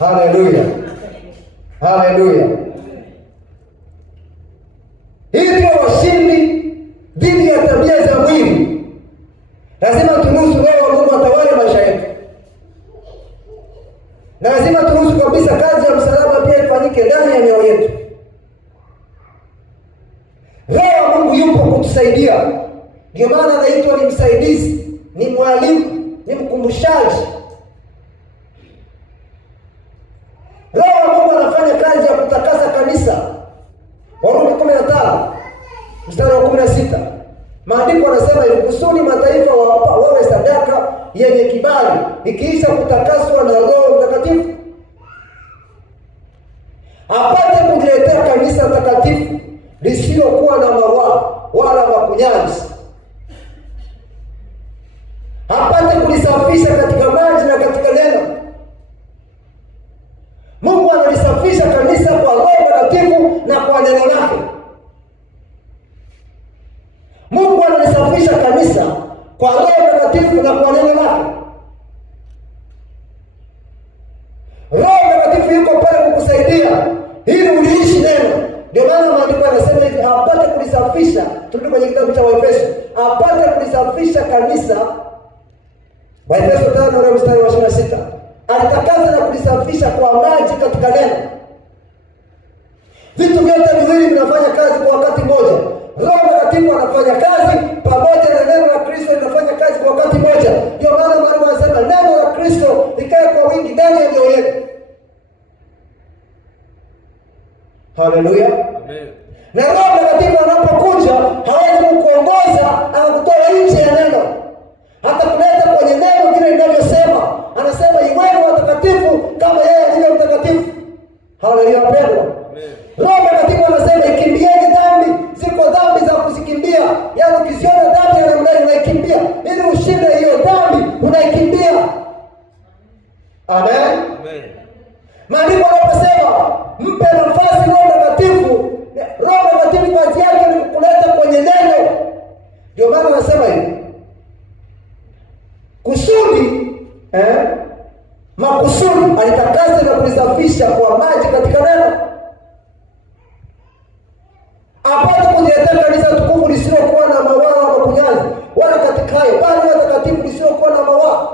Haleluya. Haleluya. Ili tuwe washindi dhidi ya tabia za mwili, lazima turuhusu Roho wa Mungu atawale maisha yetu. Na lazima turuhusu kabisa kazi ya msalaba pia ifanyike ndani ya mioyo yetu. Roho wa Mungu yupo kutusaidia. Ndio maana anaitwa ni msaidizi, ni mwalimu, ni mkumbushaji. Roho wa Mungu anafanya kazi ya kutakasa kanisa. Warumi 15 mstari wa 16. Maandiko yanasema hivi, kusudi mataifa wawe sadaka yenye kibali, ikiisha kutakaswa na Roho Mtakatifu, apate kujiletea kanisa takatifu lisilokuwa na mawaa wala makunyanzi, apate kulisafisha katika maji na katika neno. Mungu analisafisha kanisa kwa Roho Mtakatifu na kwa neno lake. Mungu analisafisha kanisa kwa Roho Mtakatifu na kwa neno lake. Roho Mtakatifu yuko pale kukusaidia ili uliishi neno. Ndio maana maandiko yanasema hivi, apate kulisafisha. Turudi kwenye kitabu cha Waefeso. Apate kulisafisha kanisa. Waefeso 5 mstari wa 26. Alitakasa na kulisafisha kwa maji katika neno. Vitu vyote viwili vinafanya kazi kwa wakati mmoja. Roho Mtakatifu anafanya kazi pamoja na neno la Kristo linafanya kazi kwa wakati mmoja. Ndio maana Mungu anasema neno la Kristo likae kwa wingi ndani ya mioyo yetu. Haleluya. Amen. Na Roho Mtakatifu anapokuja hawezi kukuongoza anakutoa nje ya neno. Hata kuleta kwenye neno vile linavyosema. Anasema iweni watakatifu kama yeye alivyo mtakatifu. Haleluya wapendwa. Amen. Roho Mtakatifu anasema ikimbieni dhambi. Ziko dhambi za kuzikimbia. Yaani ukiziona dhambi ya namna hiyo unaikimbia. Ili ushinde hiyo dhambi unaikimbia. Amen. Amen. Maandiko yanaposema mpe nafasi Roho Mtakatifu, Roho Mtakatifu kazi yake ni kukuleta kwenye neno. Ndio maana anasema hivi, kusudi makusudi alitakasa na kulisafisha kwa maji katika neno, apate kujiletea kanisa tukufu lisilokuwa na mawaa wala makunyanzi wala katika hayo, bali watakatifu lisilokuwa na mawaa.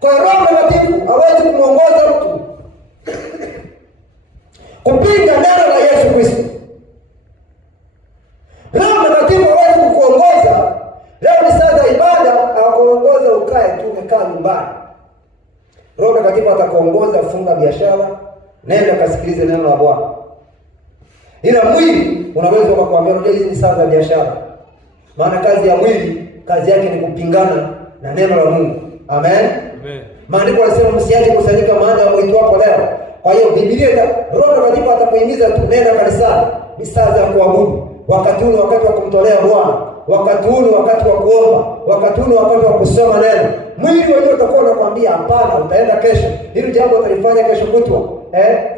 Kwa Roho Mtakatifu hawezi kumuongoza mtu kupinga neno la Yesu Kristo. Roho Mtakatifu hawezi kukuongoza. Leo ni saa za ibada, akuongoza ukae tu umekaa nyumbani. Roho Mtakatifu atakuongoza funga biashara, nenda kasikilize neno la Bwana. Ila mwili unaweza kukwambia unajua hizi ni saa za biashara. Maana kazi ya mwili, kazi yake ni kupingana na neno la Mungu. Amen. Amen. Maandiko yanasema msiache kusanyika mahali mlioitwapo leo. Kwa hiyo Biblia, Roho Mtakatifu atakuhimiza tu nenda kanisani. Ni saa za kuabudu. Wakati huu wakati wa kumtolea Bwana. Wakati huu wakati wa kuomba. Wakati huu wakati wa kusoma neno. Mwili wenyewe utakuwa unakwambia hapana, utaenda kesho. Hili jambo utalifanya kesho kutwa.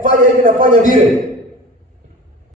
Fanya hivi na fanya vile.